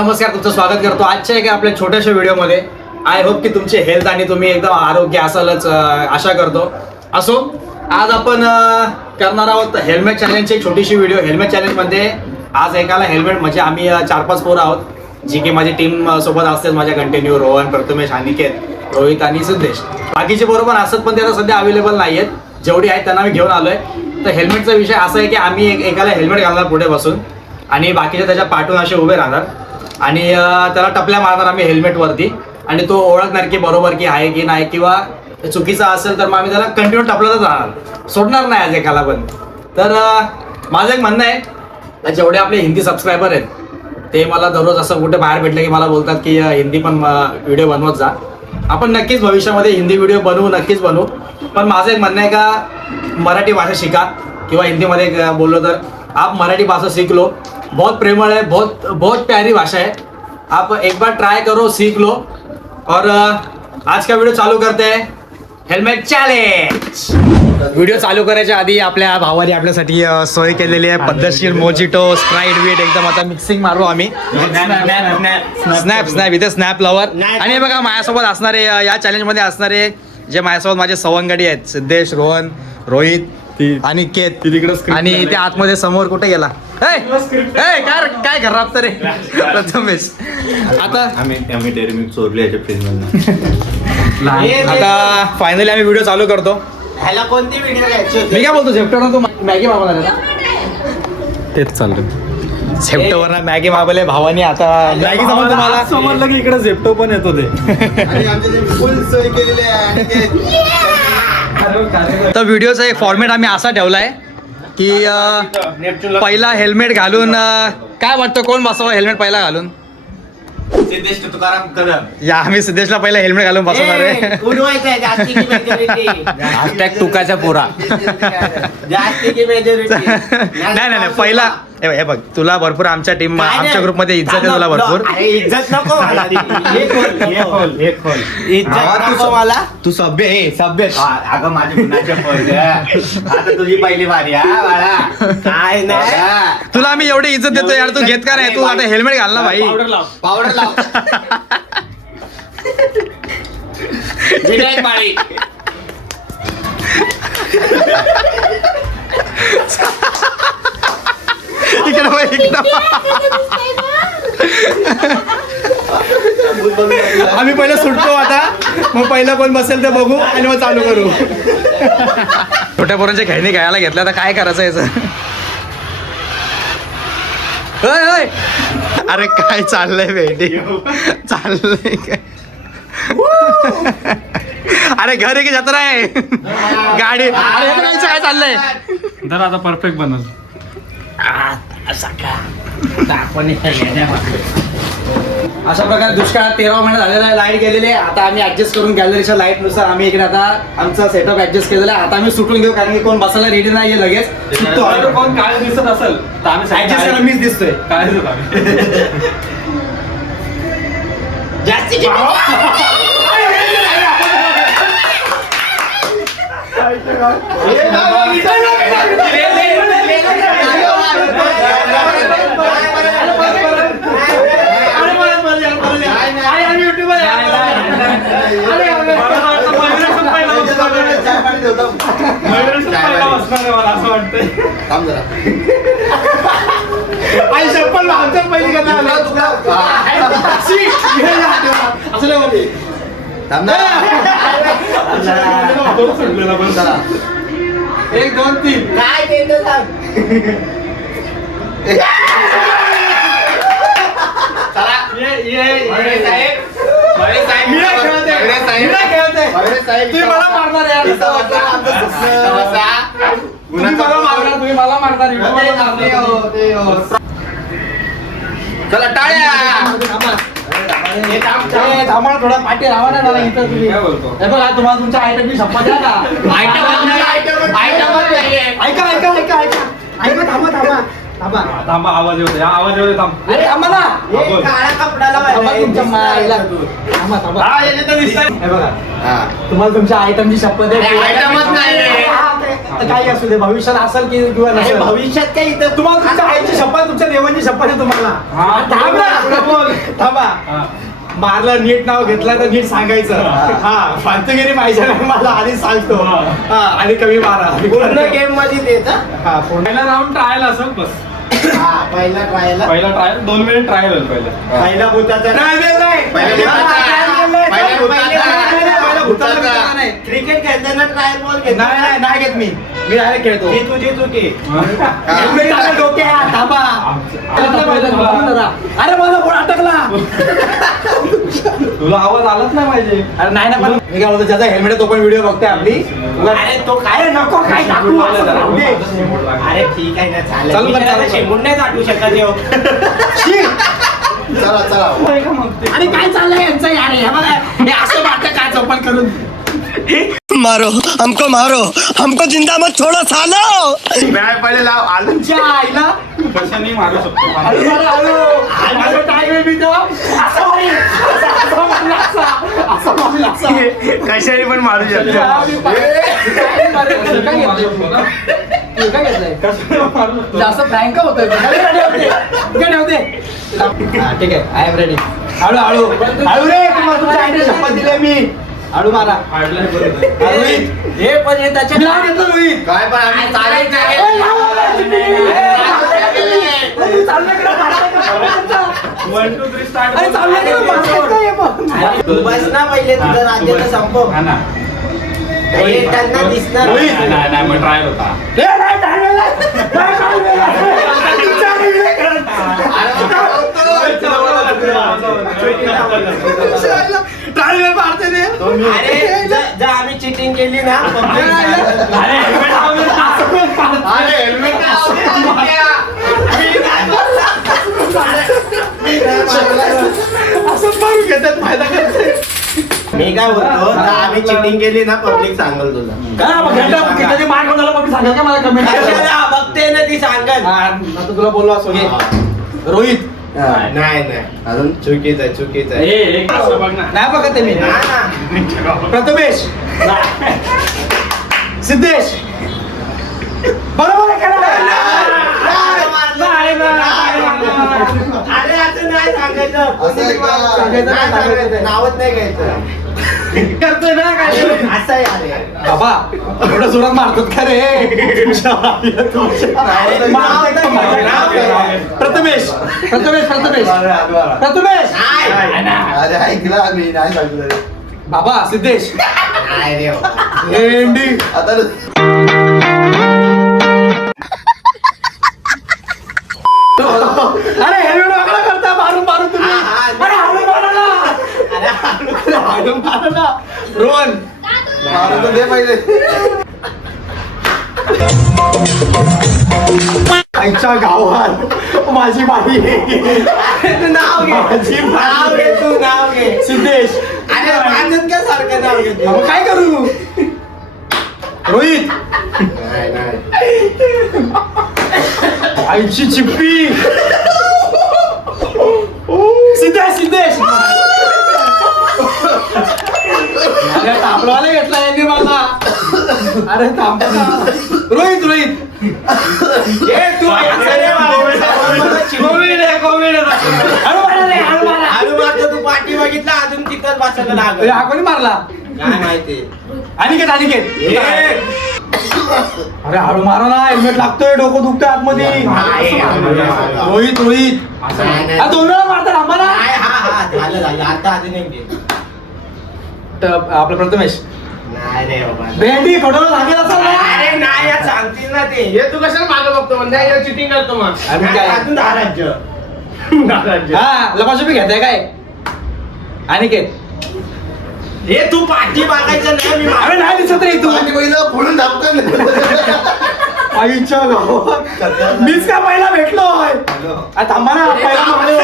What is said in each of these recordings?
नमस्कार, तुमचं स्वागत करतो आजच्या एका आपल्या छोट्याशा व्हिडिओमध्ये. आय होप की तुमची हेल्थ आणि तुम्ही एकदम आरोग्य असालच आशा करतो. असो, आज आपण करणार आहोत हेल्मेट चॅलेंजची एक छोटीशी व्हिडिओ. हेल्मेट चॅलेंजमध्ये आज एकाला हेल्मेट म्हणजे आम्ही 4-5 पोरं आहोत, जी की माझी टीम सोबत असते माझ्या कंटिन्यू. रोहन, प्रथमेश, अनिकेत, रोहित आणि सिद्धेश. बाकीचे बरोबर असत पण ते आता सध्या अवेलेबल नाही आहेत. जेवढी आहेत त्यांना मी घेऊन आलोय. तर हेल्मेटचा विषय असा आहे की आम्ही एकाला हेल्मेट घालणार पुढे बसून आणि बाकीचे त्याच्या पाठून असे उभे राहणार आणि त्याला टपल्या मारणार आम्ही हेल्मेटवरती आणि तो ओळखणार की बरोबर की आहे की नाही, किंवा चुकीचा असेल तर मग आम्ही त्याला कंटिन्यू टपलतच राहणार, सोडणार नाही आज एकाला पण. तर माझं एक म्हणणं आहे, जेवढे आपले हिंदी सबस्क्रायबर आहेत ते मला दररोज असं कुठे बाहेर भेटले की मला बोलतात की हिंदी पण व्हिडिओ बनवत जा. आपण नक्कीच भविष्यामध्ये हिंदी व्हिडिओ बनवू, नक्कीच बनवू. पण माझं एक म्हणणं आहे का मराठी भाषा शिका, किंवा हिंदीमध्ये बोललो तर आप मराठी भाषा सीख लो. बहुत प्रेमळ है, बहुत प्यारी भाषा है. आप एक बार ट्राई करो, सीख लो. और आज का व्हिडिओ चालू करते हैं, हेल्मेट चॅलेंज. व्हिडिओ चालू करायच्या आधी आपल्या भावाने आपल्यासाठी सोय केलेली आहे पद्धतशीर मोजिटो, स्प्राईट वीट. एकदम आता मिक्सिंग मारू आम्ही. स्नॅप इथे स्नॅप लवर. आणि बघा माझ्यासोबत असणारे या चॅलेंजमध्ये असणारे जे माझ्यासोबत माझे सवंगडी आहेत, सिद्धेश, रोहन, रोहित आणि केत. आणि ते आतमध्ये समोर कुठे गेला काय खराब तर रे प्रथमेश. आता आम्ही डेअरी मिल्क चोरली याच्या फ्रीज मधून. आता फायनली आम्ही व्हिडिओ चालू करतो. ह्याला कोणती व्हिडिओ घ्यायची? मी काय बोलतो, झेप्टोवर तू मॅगी मागवणार आहे तेच चाललं. झेप्टोवर मॅगी मागवले भावानी. आता मॅगी समजतो मला समजलं की इकडे झेप्टो पण येतो ते. आणि आमच्या फुल सोय केलेली आहे. तर व्हिडिओचा एक फॉर्मॅट आम्ही असा ठेवलाय की पहिला हेल्मेट घालून काय वाटतं कोण बसावं हेल्मेट पहिला घालून? सिद्धेश तुकाराम कदम. या आम्ही सिद्धेशला पहिला हेल्मेट घालून बसवणार आहे. उडवायचंय जास्ती की मेजॉरिटी. हॅशटॅग तुकाच्या पोरा. जास्ती की मेजॉरिटी. नाही पहिला हे बघ, तुला भरपूर आमच्या टीम आमच्या ग्रुपमध्ये इज्जत आहे तुला भरपूर. इज्जत नको मला. इज्जत नको मला. तू सभ्य सभ्य. अगं माझी मुलाच्या पोरग. आता तुझी पहिली वारी हा बाळा. काय नाही तुला आम्ही एवढी इज्जत देतो यार, तू घेत का नाही? तू आता हेल्मेट घाल ना भाई. पावडर लाव. विनायक माळी. इकडे बघ, इकडे. आम्ही पहिलं सुटतो आता, मग पहिलं कोण बसेल ते बघू आणि मग चालू करू. छोट्या पोरांच्या खेळणी घ्यायला घेतल्या तर काय करायचं याचं? अरे काय चाललंय बेटी, चाललंय काय? अरे घर आहे की जत्रा आहे? गाडी. अरे काय चाललंय? तर आता परफेक्ट बनल. अशा प्रकारे दुष्काळात 13 महिने झालेला आहे, लाईट गेलेली आहे. आता आम्ही ऍडजस्ट करून गॅलरीच्या लाईट नुसार आम्ही इकडे आता आमचा सेटअप ऍडजस्ट केलेला आहे. आता आम्ही सुटून घेऊ, कारण की कोण बसायला रेडी नाहीये लगेच. सुटतो कोण काय दिसत असेल तर आम्ही ऍडजस्ट करायला मीच दिसतोय. काय दिसत आम्ही जास्ती असं वाटतंय. आई चप्पल आमच्या पहिली करणार. एक दोन तीन काय देतो सांग. चला तुम्ही मला मारणार यार. तुम्ही मला मारणार. चला टाळ्या. थांबा थोडा पाठी राहा ना मला इथं. तुम्ही काय बोलतो? हे बघा, तुम्हाला तुमच्या आयटमची शपथ द्या ना. ऐका ऐका ऐका ऐका ऐका. थांबा आवाज येऊ दे. आवाज येऊ दे. थांब. अरे थांबा ना. काळा कपडा थांबा तुमच्या मायला. थांबा. हे बघा, तुम्हाला तुमच्या आयटमची शपथ आहे. आयटमच नाही रे. आता काही असू दे भविष्यात असेल की किंवा नाही, नसेल भविष्यात काही इथं तुम्हाला तुमच्या आईची शपथ तुमच्या देवांची शपथ आहे तुम्हाला थांबा बोल थांबा मारलं नीट नाव घेतलं तर नीट सांगायचं हा फालतूगिरी पाहिजे नाही मला आधीच सांगतो हा आणि कमी मारा पूर्ण गेम मध्ये देत हा? हा पूर्ण पहिला राऊंड ट्रायल असेल बस हा, पहिला ट्रायला पहिला ट्रायल 2 मिनिट ट्रायल होईल पहिला पहिला भूताचा क्रिकेट खेळताना ट्रायल बॉल घेत नाही घेत मी डायरेक्ट खेळतो ही तुझी चुकी हेल्मेट टाका डोक्यात, थांबा. अरे माझा फोन अटकला तुला आवाज आलाच नाही पाहिजे. अरे नाही ना पण मी काय बोलतो ज्याचा हेल्मेट तो पण व्हिडिओ बघते आपली अरे तो काय नको काय टाकू अरे ठीक आहे ना चालू चालेल कर, चालू कर. शेंबून नाही टाकू शकत ह्यो. चला चला आणि काय चाललंय यांचं यार हे बघा हे असं वाटतं काय चौपट करून मारो हमको जिंदा मत छोड़ो सालो. पहिले लाव आलं तुमच्या आईला कशाने मारू शकतो अरे बरं, आलो. माझं टाइम मी तेव्हा असं होईल. असं म्हणलं असं. असं म्हणलं असं. कशाने पण मारू हा, मी काय मारेल? काय घेतलंय? तू काय घेतलंय? जास्त फ्रँक का होतोय? काय ठेवते? हा, ठीक आहे आय एम रेडी. हळू हळू हळू रे तुम्हाला तुमच्या आईने शपथ दिली मी हळू मारा रोहित हे पण हे त्याच्या मी नाव घेतलं रोहित काय पण आम्ही वन टू थ्री स्टार्ट. अरे चाललंय का? मारतात काय हे पण? तू बस ना पहिले तुझं राज्याचं संपव हा ना. हे त्यांना दिसणार रोहित. नाही. नाही नाही मग ट्रायल होता. ए, नाही, टाळलेलं आहे. नाही, टाळलेलं आहे. तुमच्या आईने करत. टाळलेलं मारते ते. अरे जर आम्ही चिटिंग केली ना public अरे हेल्मेट लावलं तर असं पण पाडत. अरे हेल्मेट असं पण घेतात फायदा करते. मी काय बोलतो जर आम्ही चिटिंग केली ना पब्लिक सांगल तुला काय मग घेतलं, किती मार्क कोणाला मग सांगा का मला कमेंट कशाला बघते ना ती सांगल आता तुला बोललो असो घे. रोहित नाही नाही अजून चुकीचं आहे चुकीचं आहे एक असं बघ ना. नाही बघत आहे मी ना ना प्रथमेश सिद्धेश बरोबर आहे का अरे असं नाही सांगायचं असं आहे का? सांगायचं नाही, सांगायचं. नावच नाही घ्यायचं करतोय ना काय असं आहे अरे बाबा एवढं जोरात मारतात का रे तुमच्या आईला, तुमच्या. मारतात का मारतात? प्रथमेश प्रथमेश प्रथमेश प्रथमेश नाही अरे ऐकला आम्ही नाही सांगितलं रे. बाबा सिद्धेश नाही रे बाबा. एंडी आता अरे हेल्मेट वाकडा करता मारून मारून तुम्ही अरे हळू मारा ना हळू मारा ना रोहन मारून तर दे पहिले. आईच्या गावात माझी बाई तू नाव घे माझी नाव घे तू नाव घे सिद्धेश अरे माझं का सारखं नाव घेते मग काय करू रोहित नाही नाही आईची चिप्पी सिद्धेश सिद्धेश अरे तांबडवाला घेतला यांनी मला अरे तांबडा रोहित रोहित ए, तू असं रे बाबा. कोविड आहे कोविड हळू मारा रे हळू मारा हळू मारतो तू पाठी बघितला अजून तिथंच बसायला अरे, लागल हा कोणी मारला काय माहिती अनिकेत अनिकेत ए, अरे हळू मारा ना हेल्मेट लागतोय डोकं दुखतोय आतमध्ये नाही, रोहित रोहित नाही, नाही. दोन वेळा मारतात आम्हाला नाही, हा झालं झालं आता अजून एक घे आपलं प्रथमेश नाही रे बाबा भेंडी खोटं सांगेल असं अरे नाही यार सांगतील ना ते हे तू कशाला मागं बघतो म्हणजे चिटिंग करतो मग अरे काय? अजून 10 राज्य हा लपाछपी घेताय काय अनिकेत हे तू पाठी बघायचं नाही मी अरे नाही दिसत रे तू पाठी पहिलं फोडून दाबतं. आईच्या गावात मीच का पहिला भेटलोय आ, थांबा ना पहिला मारले.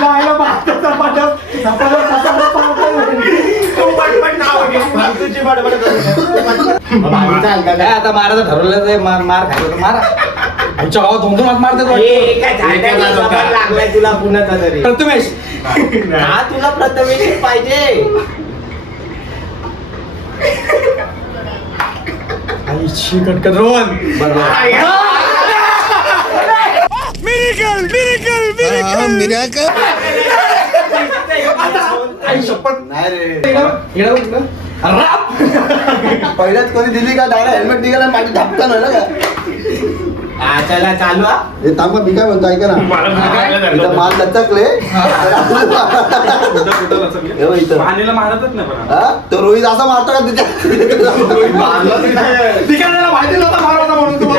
जायला मारतो, झपाटप, तू पटपट नाव घे तुझी बडबड करू काय आता मारायचं ठरवलं ते मार खायचं मारा आमच्या गावात दोन हात मारतात हे काय झालं जबाब लागलाय तुला पुण्याचा तरी प्रथमेश हा तुला प्रथमेश पाहिजे आईची कटकट रोहन आई शपथ नाही रे पहिल्याच कोणी दिली का डायरेक्ट हेल्मेट निघाला माझी धपका नाही ना का चला चालू हा हे थांबा मी काय म्हणतो ऐका ना इथं माल लचकले हे बघ इथं. पाणीला मारतच नाही पण हा? तो रोहित असा मारतो का तुझ्या ठिकाणाला माहिती नव्हता मारवता म्हणून तू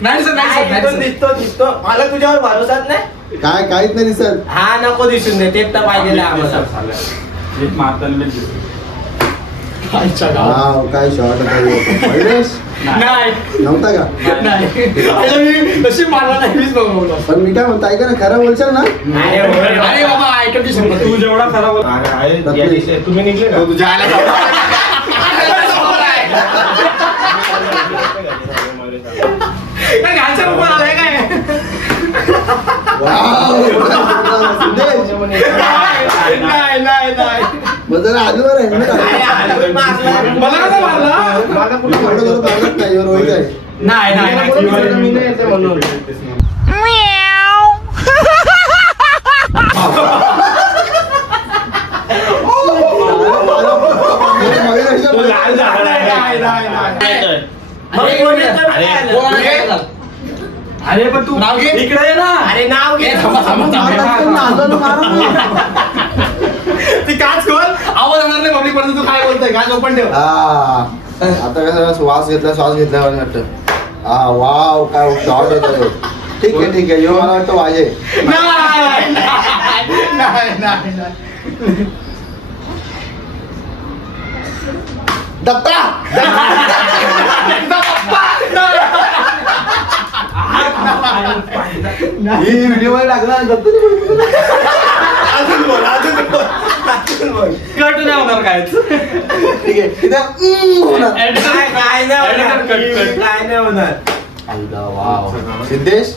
नाही सर नाही सर दिसतो मला तुझ्यावर भरोसाच नाही काय काहीच नाही दिसत हा नको दिसून दे तेच तर पाहिजे आम्हाला एक मारताना मी दिसतो. आईच्या गावात वाव, काय शॉट पहिलेच नाही नव्हता का नाही मी नशीब मारला नाही मीच बघवलं पण मी काय म्हणतो ऐका ना खरं बोलशाल ना अरे बाबा ऐकत तू जेवढा खराब होता तुम्ही निघले का तुझ्या आल्या काय घालच्या ऊपर आलाय काय वाव, सिद्धेश, नाही नाही नाही मग जरा आजूवर हेल्मेट मला कसं मारला नाही ह्यो रोहित आहे नाही नाही म्हणून अरे पण तू नाव घे इकडे ये ना अरे नाव घे ती काच खोल आवाज येणार नाही पब्लिक पर्यंत तू काय बोलतोय काच ओपन ठेव आता कसं श्वास घेतला वाटतं वाव काय शॉट होता ठीक आहे ह्यो मला वाटतं वाजे नाही दत्ता ही व्हिडिओ मध्ये टाकला दत्ता कट नाही होणार काय ठीक आहे इथं होणार. काय नाही होणार आईला वाव सिद्धेश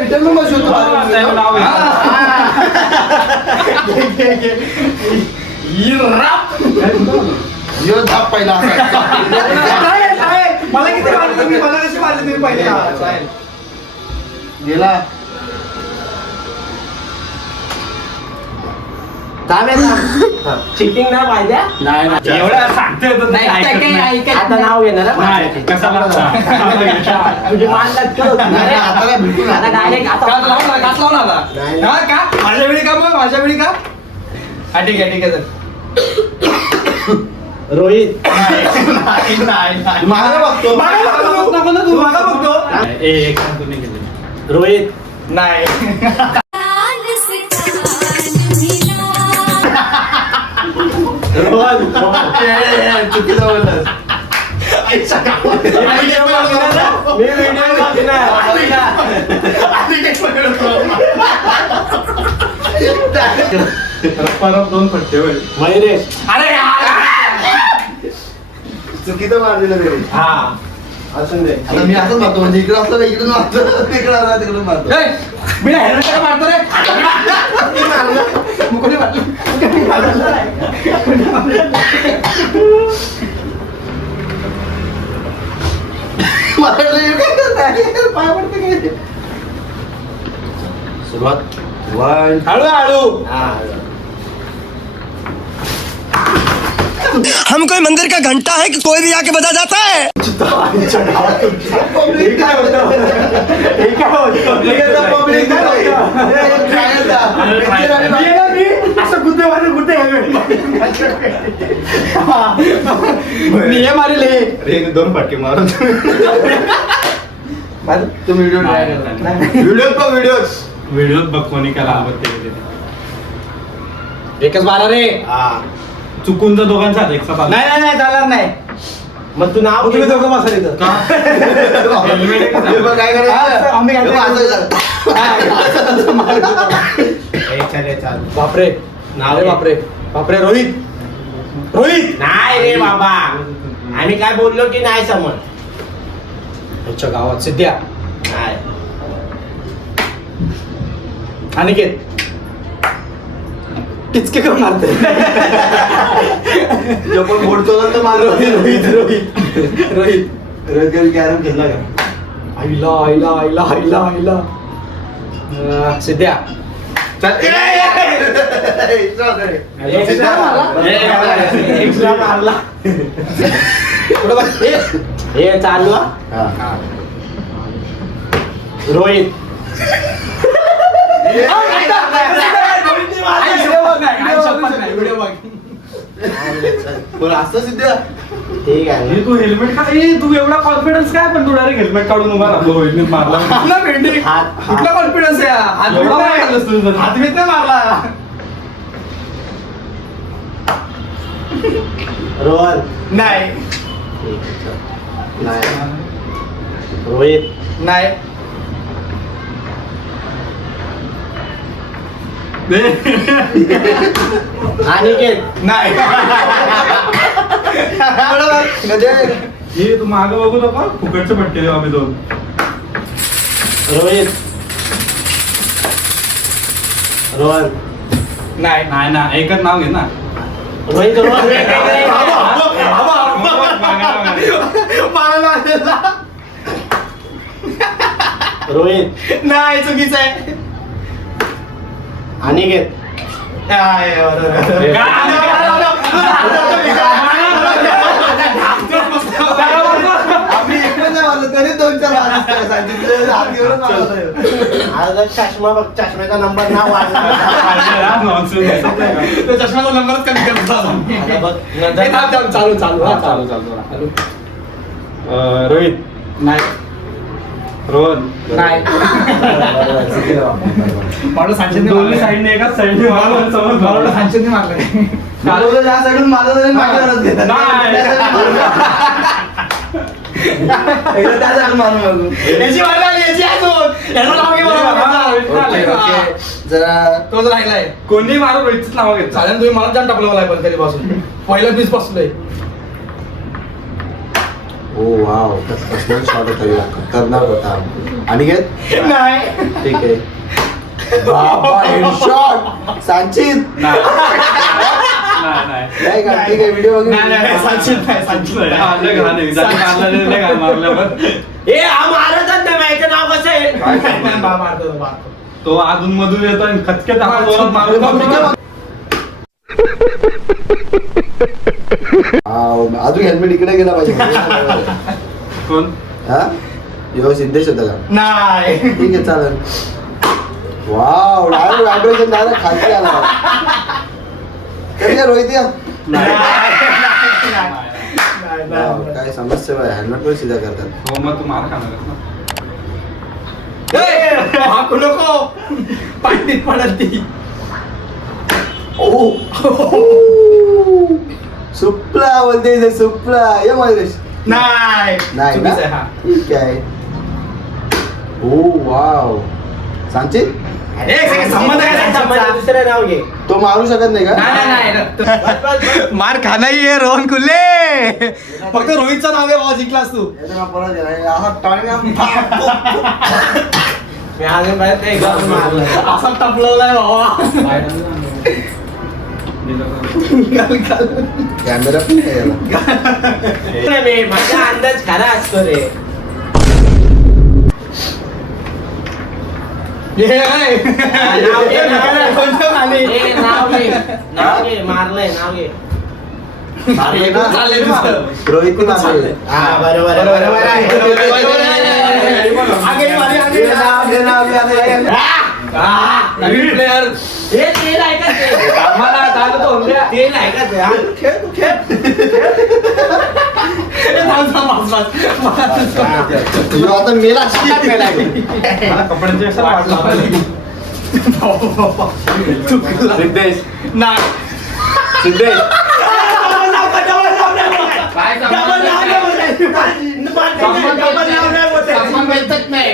रिटर्न नंबर शोधतो ह्यो धाप पहिला असा. मला किती मारले तुम्ही मला कशी मारले तुम्ही पहिले गेला चिटिंग नाही पाहिजे नाही एवढं सांगतोय तर नाही ऐकत नाही. आता नाव घेणार हा? नाही, कशाला तुझी मान लटकत होती ना रे. हाताला भेटून आता डायरेक्ट काच लावून ना, काच लावून आता नाही. हा का माझ्या वेळी का मग माझ्या वेळी का हा ठीक आहे सर रोहित नाही नाही मागे बघतो नको ना तू मागा बघतो एक तू नाही केले. रोहित नाही चुकीचं बोललास मी व्हिडिओ परत दोन फटके होईल. मयुरेश अरे चुकीचं मारलेलं रे हा असून दे आता मी असंच मारतो म्हणजे इकडं असलं का इकडून मारतो तिकडून मारतो मी हेल्मेट का मारतो रे कोणी मारलं पाय पडते काय सुरुवात वन हळू हम कोई मंदिर का घंटा है कि कोई भी आके बजा जाता है पब्लिक काय होतं पब्लिक असं गुद्दे मारून गुद्दे नियम आलेले एक दोन फटके मारून तुम्ही व्हिडिओ व्हिडिओ बघ व्हिडिओत बघ कोणी काय लावत केले ते. एकच बारा रे चुकून तर दोघांचा हात एकसाथ आला. नाही नाही चालणार नाही मग तू नाव तुम्ही दोघं बसा इथं काय करायचं आम्ही काय चाल बापरे नाव अरे घे. बापरे बापरे रोहित रोहित नाही रे बाबा आम्ही काय बोललो की नाही समज ह्याच्या गावात सिद्ध्या नाही अनिकेत टिचके करून मारते. जो पण बोलतो ना तो मारो. रोहित रोहित कधी कॅरम खेळला का? आईला आईला आईला आईला आईला सिद्ध्या एक्स्ट्रा मारला. पुढं बघ. हे चालू हा. हा. रोहित. व्हिडिओ बघ. पण असं सिद्ध्या ठीक आहे हे तू हेल्मेट का तू एवढा कॉन्फिडन्स काय पण तू डायरेक्ट हेल्मेट काढून उभा राहतो रोहितने मारला. कुठला भेंडी हात. कुठला कॉन्फिडन्स आहे हात एवढा एवढा काय खाल्लंस तू? हातवीत नाही मारला. रोहन. नाही नाही. रोहित. नाही अनिकेत. नाही हे तू मागं बघू नको फुकटचे पट्टे आम्ही दोन. रोहित. रोहन. नाही नाही ना एकच नाव घे ना. रोहित. रोहन. रोहित. नाही चुकीचं आहे. अनिकेत. आम्ही इकडे नाही मारलं तरी 2-4 आज चष्मा बघ चष्म्याचा नंबर नाव वाढला. तो चष्म्याचा नंबरच कमी करतो आम्ही. आता बघ हे थांब, थांब, चालू चालू हा, चालू चालू. रोहित. नाही रोहन. नाही पावलं सांचेने दोन्ही मारलं. साईडने एकाच साईडने मारलं समज पावलं सांचेने मारलं. मारलं ज्या साईडून मारलं तरी मागे वरच घेतात. नाही. एकदा त्या साईडून मारून बघू. याची मारलं आणि याची अजून. याला नाव घे मला. Okay, okay. जरा तो जर राहिलाय कोणी मारून रोहितच नाव घेत. चालेल तुम्ही मला जाम टाकलं मला पण कधीपासून पहिला पीस बसलोय. ओ वाव कसला शॉट होता खतरनाक होता. अनिकेत नाही ठीक आहे. बाबा हेडशॉट सांचित नाही. नाही का ठीक आहे व्हिडिओ नाही, नाही, सांचित नाही, सांचित नाही. मारलं पण ए हा महाराजांना नाही माहिती नाव कसं आहे. मारतो, मारतो. तो अधून मधून येतो आणि खचके जोरात मारून वाव, अजून हेल्मेट इकडे गेला पाहिजे. कोण हा यो सिद्धेश होता का? नाही ठीक आहे चालेल. वाव डायरेक्ट व्हायब्रेशन डायरेक्ट खालती आला. कधी या रोहित या वाव, काय समस्या आहे हेल्मेट पण सीधा करतात. हो मग तू मार खाणार ना. हाकू नको पाठीत पडत ती. ओ सुपला बोलते इथे सुपला ये मयुरेश. नाही नाही ना? चुकीचं आहे, हा. ठीक आहे. ओ वाव सांचित एक सेकंड, संबंध काय सांगता? दुसरं नाव घे. तो मारू शकत नाही का? नाही, नाही. मार खानाही आहे रोहन कुल्ले. फक्त रोहितचं नाव आहे बाबा, जिंकलास तू. याचं नाव परत घे. असा टाळण्या- मी अजून माहित नाही का मारलं. असा टपलवलाय बाबा. कॅमेरा पण नाही याला. मी माझा अंदाज खरा असतो रे. नाव घे, कोणतं खाली? ए, नाव घे. नाव घे, मारलंय नाव घे. हे कोण चाललंय तुझं? रोहितने मारले. हा बरोबर आहे, बरोबर आहे. बरोबर आहे. आगे मारे, आगे हे नाव, हे नाव, हे नाव. नवीन प्लेअर. हे तेल आहे का ते? आम्हाला चालू तो उद्या. तेल आहे का ते? हा, खेळ तू खेळ. तुझं आता मेला मला कपड्यांची असं वाटलं. सिद्धेश नाही. सिद्धेश काय संबंध नाही.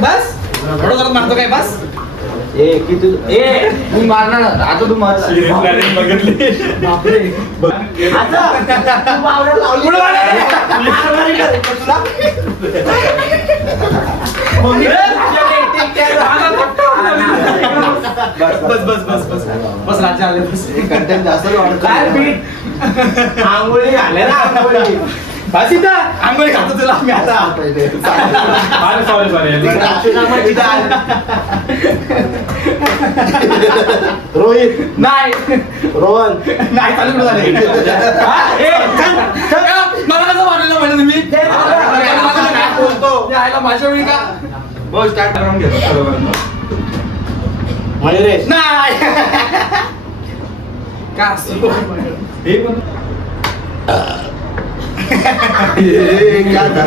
बस थोडं जरा मारतो काय बस. तू मारणार ना. आता तू मार. बघितली बस बस बस बस बस राजा आले बस कंटेंट जास्त काय पीठ आंघोळी घाले ना आंघोळी. बस इथं आंघोळी खातो तुला मी आता पहिले सॉरी रोहित नाही रोहन नाही चालू झाले मला कसं वाटलं म्हणजे तुम्ही बोलतो यायला माझ्या वेळी का बस स्टार्ट करून घेतो मयुरेश नाही का असं? हे पण क्या था?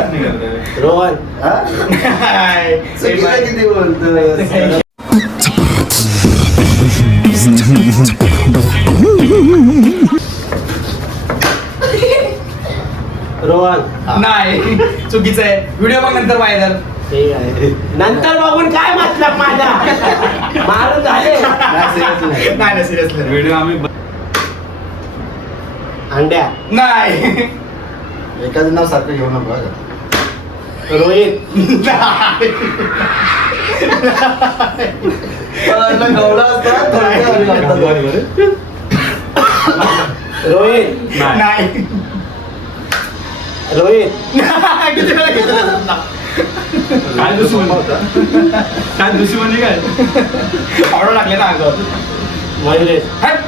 रोहन हा? नाही. चुकीचं किती बोलतो रोहन नाही चुकीचं आहे व्हिडिओ बघ नंतर व्हायरल ठीक आहे. नंतर बघून काय मतलब माझा मारून झाले. नाही सिरियसली व्हिडिओ आम्ही अंड्या नाही एखादं नाव सारखं घेऊ नका बघा. रोहित गवळा असता थोडं लागतं. रोहित नाही रोहित किती वेळा घेतलं ना? काय दुश्मन काय दुश्मनी काय ऑर्डर लागले ना अगं मयुरेश हट.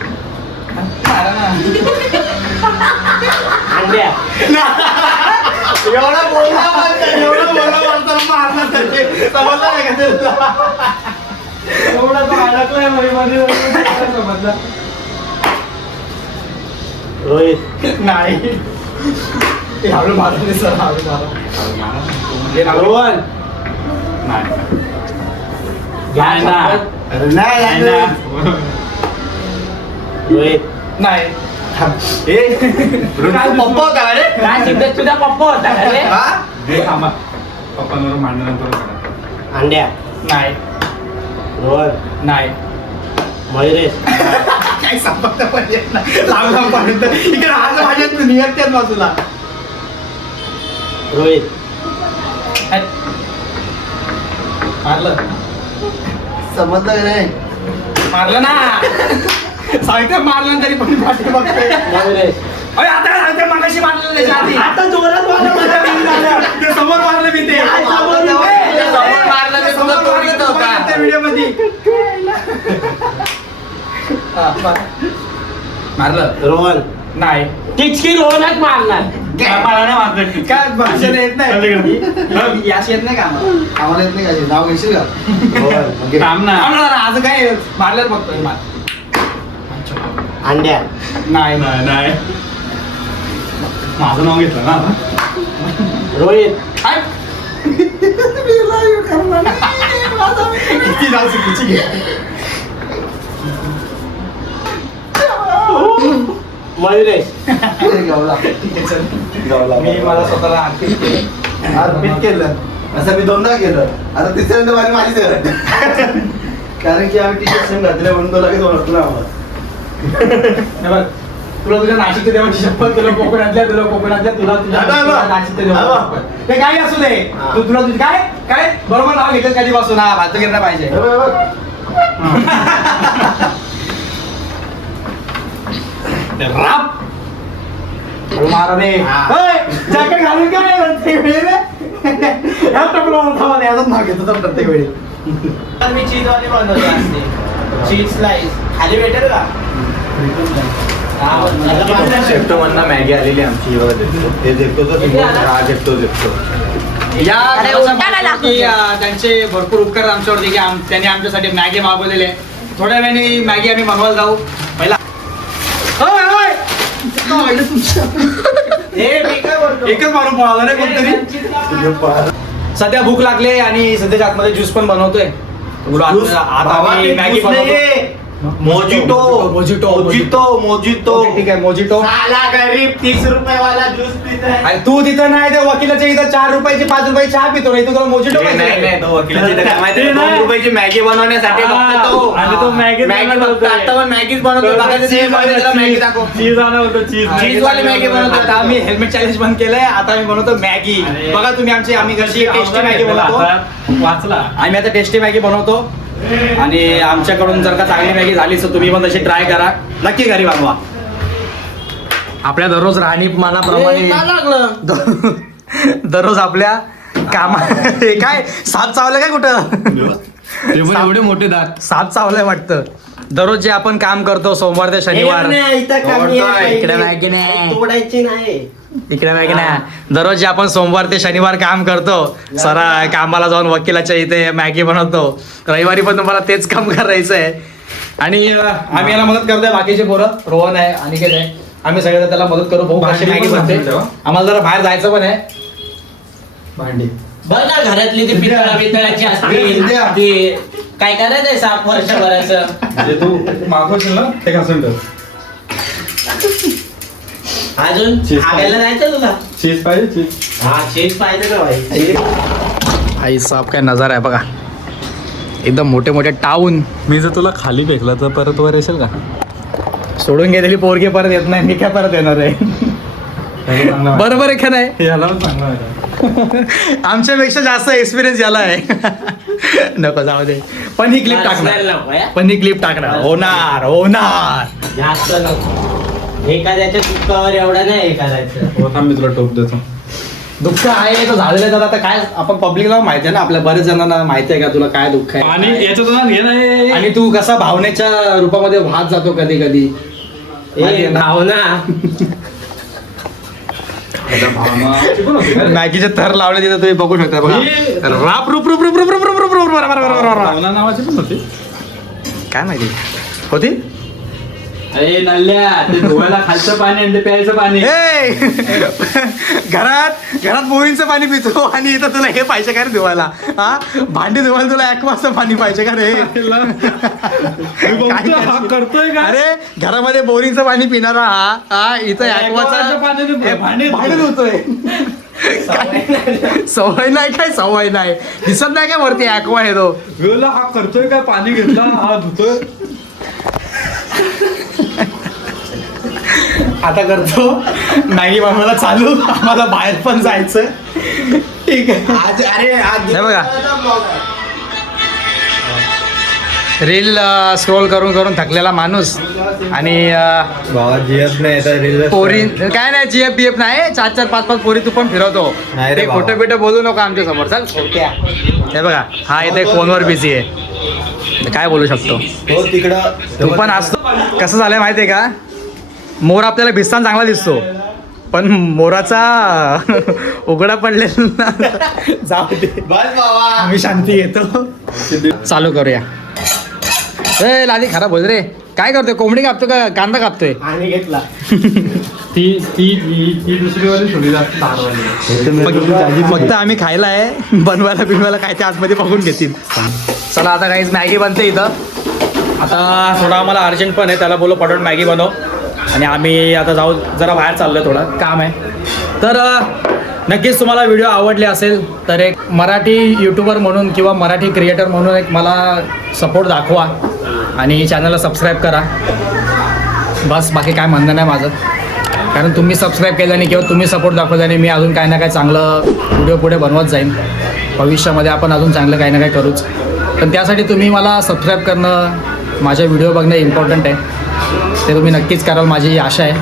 मारा ना. अंड्या एवढा बोलला माणसाला मारला त्याचे. समजलं नाही का तुला? एवढा तो अडकलाय मध्ये समजलं रोहित नाही हे हळू मारले सर हळू मारा हे नाव- रोहन नाही नाही ना. नाही रोहित नाही हे काय पप्पा होता का रे काय सिद्धेश तुझा पप्पा होता का रे? हा? हे थांबा पप्पांवर मांडल्यानंतर करा अंड्या नाही रोहन नाही मयुरेश काय संबंध पण येत नाही लांब लांब पर्यंत इकडे आज माझ्या नियत त्याच बाजूला रोहित हट. मारलं समजलं का नाही मारलं ना सांगते मारलं तरी पण पाठी बघते मयुरेश अरे आता काय सांगते मगाशी मारलं त्याच्या आधी आता जोरात मारलं माझ्या बिनधास्त. ते समोर मारलं मी ते काय समोर? ते समोर मारलं ते तुला समोर तोडीत होता. मारलं त्या व्हिडिओ मध्ये हा, मारलं रोहन नाही टिचकी रोहनच मारणार. मला नाही मारत काय भाषण येत पलीकडे. नाही यास येत नाही का आम्हाला आम्हाला येत नाही का हे? नाव घेशील का रोहन मग घे. थांब ना आज काय मारलं बघतोय मार अंड्या नाही नाही नाही माझं नाव घेतलं ना आता. रोहित हट. किती जाऊ चुकीची घे मयुरेश हे गवळा. गवळा. मी मला स्वतःला आणखी केलं. अर्पित केलं असं मी दोनदा केलं आता तिसऱ्यांदा माझी माझीच आहे. कारण की आम्ही टी शर्ट सेम घातले म्हणून तो लगेच ओळखतो ना आम्हाला. हे बघ, तुला तुझ्या नाशिकच्या देवाची शपथ तुला कोकणातल्या तुला तुझ्या हा, हा. नाशिकच्या देवाची हा. शपथ. ते काही असू दे हा. तुला तुझी काय काय बरोबर नाव घेतलं कधीपासून हा भात गिरणं पाहिजे हे बघ, हे बघ. राप मारा रे हा. जॅकेट घालून का नाही प्रत्येक वेळी रे ह्या टपला याचाच नाव घेतो तो प्रत्येक वेळी मी चीज वाली बनवतो असते चीज स्लाइस खाली भेटेल का? शेफ्ट म्हणणं मॅगी आलेली आमची हे देखतो तो हा देखतो या अरे, लोकांचा उलटा काय म्हणणं की, त्यांचे भरपूर उपकार आमच्यावरती की त्यांनी आमच्यासाठी मॅगी मागवलेले आहे. थोड्या वेळाने मॅगी आम्ही बनवायला जाऊ पहिला होय, होय. एकच मारून पळाला रे कोणतरी सध्या भूक लागले आणि सध्याच्या आतमध्ये ज्यूस पण बनवतोय बोलू, Juice? आता बाबा, आम्ही ते मॅगी juice बनवतो नाहीये. Mojito mojito. मोजिटो ओके, ठीक आहे मोजिटो. साला गरीब 30 रुपये वाला ज्यूस पित आहे. अरे तू तिथं नाही ते वकिलाच्या इथं 4 रुपयाची 5 रुपयाची चहा पितो रे, तू तुला मोजिटो नाही पाहिजे. नाही, तो वकिलाची तर काय माहिती आहे, 2 रुपयाची मॅगी बनवण्यासाठी फक्त तो. आणि तो मॅगी फक्त आता पण मॅगीच बनवतो. बघायचं ते त्याला मॅगी दाखव. चीज आणा होतं चीज. चीजवाली मॅगी बनवतो. आता आम्ही हेल्मेट चॅलेंज बंद केलंय, आता आम्ही बनवतो मॅगी. अरे. बघा तुम्ही आम्ही कशी टेस्टी मॅगी बनवतो. वाचला. आम्ही आता टेस्टी मॅगी बनवतो आणि आमच्याकडून जर का चांगली मॅगी झाली तर तुम्ही पण तशी ट्राय करा, नक्की घरी बनवा. आपल्या दररोज राहणीमानाप्रमाणे दररोज आपल्या कामा हे काय सात चावलं काय कुठं एवढे मोठे दात. सात चावलंय वाटतं. दररोज जे आपण काम करतो सोमवार ते शनिवार, इकडे मॅगी नाही, तोडायची नाही. इकडे मॅगी नाही, दररोज जे आपण सोमवार ते शनिवार काम करतो, सरा कामाला जाऊन वकिलाच्या इथे मॅगी बनवतो, रविवारी पण तुम्हाला तेच काम करायचं आहे. आणि आम्ही याला मदत करतोय, बाकीचे पोरं रोहन आहे अनिकेत आहे, आम्ही सगळे त्याला मदत करू. भाऊ कशी मॅगी बनते, आम्हाला जरा बाहेर जायचं पण आहे. भांडी बघ ना घरातली ती पितळाची असतील ती काय करायचंय 7 वर्षभराचं. तू मागवशील ना ते घासून ठेव. अजून चीज खायला जायचं तुला. चीज पाहिजे चीज. हा चीज पाहिजे ना भाई. आई साहेब काय नजारा आहे बघा, एकदम मोठे मोठे टाऊन. मी जर तुला खाली फेकला तर परत वर येशील का? सोडून गेलेली पोरगी परत येत नाही, मी काय परत येणार आहे. बरोबर आहे का नाही? याला पण चांगला आहे. आमच्यापेक्षा जास्त एक्सपिरियन्स याला आहे. नको जाऊ दे, पण ही क्लिप टाकणार, पण ही क्लिप टाकणार. होणार. जास्त नको. एखाद्याच्या दुःखावर एवढा नाही एखाद्याचं. हो थांब मी तुला टोप देतो. दुःख आहे तो झालेलं आहे. तर आता काय आपण पब्लिकला माहिती आहे ना, आपल्या बरेच जणांना माहिती आहे का तुला काय दुःख आहे. आणि याच्यातून घे ना. आणि तू कसा भावनेच्या रूपामध्ये वाहत जातो कधी कधी. ए भावना. मॅगीचे थर लावले तिथे तुम्ही बघू शकता बघा. राप रूप रूप रूप रूप रूप रूप रूप रूप भावना नावाची पण होती. काय माहिती होती. अरे नल्ल्या ते धुवायला खालचं पाणी आणि ते प्यायचं पाणी. घरात बोईंचं पाणी पितो आणि इथं तुला हे पाहिजे का रे धुवायला. हा भांडी धुवायला तुला ॲक्वाचं पाणी पाहिजे का रे. हा करतोय का? अरे घरामध्ये बोरिंगचं पाणी पिणारा हा इथं ॲक्वाचं पाणी भांडी धुतोय. सवय नाही काय, सवय नाही दिसत नाही काय वरती ॲक्वा आहे तो. हा करतोय का? पाणी घेतला हा धुतोय. आता करतो मॅगी बनवायला चालू, आम्हाला बाहेर पण जायचं. ठीक आहे. हे बघा रील स्क्रोल करून करून थकलेला माणूस आणि पोरी काय नाही, जीएफ बीएफ नाही, 4-4 5-5 पोरी तू पण फिरवतो. नाही रे ते बाबा. खोटं बिटं बोलू नको आमच्या समोर. चल छोट्या. हे बघा हा इथे फोनवर बिझी आहे, तर काय बोलू शकतो. तो तिकडं तू पण असतो. कसं झालंय माहितीये का, मोर आपल्याला भिजताना चांगला दिसतो, पण मोराचा उघडा पडलेला जाऊ दे, बस बाबा. आम्ही शांती घेतो. चालू करूया. ए लादी खराब होत रे. काय करतोय, कोंबडी कापतो का कांदा कापतोय. पाणी घेतला. ती दुसरी वाली थोडी जास्त धारवाली. फक्त आम्ही खायला आहे, बनवायला बिनवायला काय ते आतमध्ये बघून घेतील. चला आता काहीच मॅगी बनते इथं. आता थोडा आम्हाला अर्जंट पण आहे, त्याला बोलो पटवून मॅगी बनव आणि आम्ही आता जाऊ, जरा बाहेर चाललोय, थोडं काम आहे. तर नक्कीच तुम्हाला व्हिडिओ आवडले असेल तर एक मराठी यूट्यूबर म्हणून किंवा मराठी क्रिएटर म्हणून एक मला सपोर्ट दाखवा आणि चॅनलला सबस्क्राईब करा. बस बाकी काय म्हणणं नाही माझं, कारण तुम्ही सबस्क्राईब केल्याने किंवा तुम्ही सपोर्ट दाखवल्याने मी अजून काही ना काही चांगलं व्हिडिओ पुढे बनवत जाईन. भविष्यामध्ये आपण अजून चांगलं काही ना काही करूच, पण त्यासाठी तुम्ही मला सबस्क्राईब करणं, माझे व्हिडिओ बघणं इम्पॉर्टंट आहे. ते तुम्ही नक्कीच कराल माझी आशा आहे.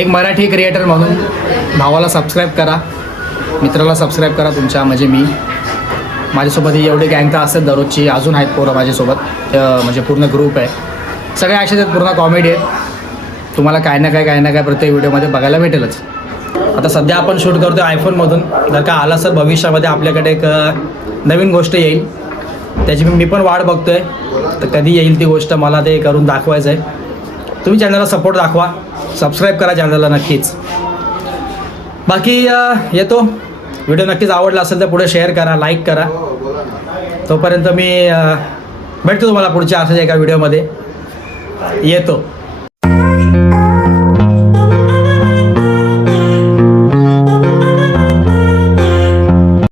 एक मराठी क्रिएटर म्हणून भावाला सबस्क्राईब करा, मित्राला सबस्क्राईब करा तुमच्या, म्हणजे मी माझ्यासोबत ही एवढी गँग तर असतात दररोजची, अजून आहेत पोरं माझ्यासोबत, म्हणजे पूर्ण ग्रुप आहे. सगळे असेच आहेत, पूर्ण कॉमेडी आहेत. तुम्हाला काय ना काय प्रत्येक व्हिडिओमध्ये बघायला भेटेलच. आता सध्या आपण शूट करतो आयफोनमधून. जर का आला सर भविष्यामध्ये आपल्याकडे एक नवीन गोष्ट येईल, त्याची मी पण वाट बघतोय. तर कधी येईल ती गोष्ट मला ते करून दाखवायचं आहे. तुम्ही चॅनलला सपोर्ट दाखवा, सबस्क्राईब करा चॅनलला नक्कीच. बाकी येतो. व्हिडिओ नक्कीच आवडला असेल तर पुढे शेअर करा, लाईक करा. तोपर्यंत मी भेटतो तुम्हाला पुढच्या अशाच एका व्हिडिओमध्ये येतो.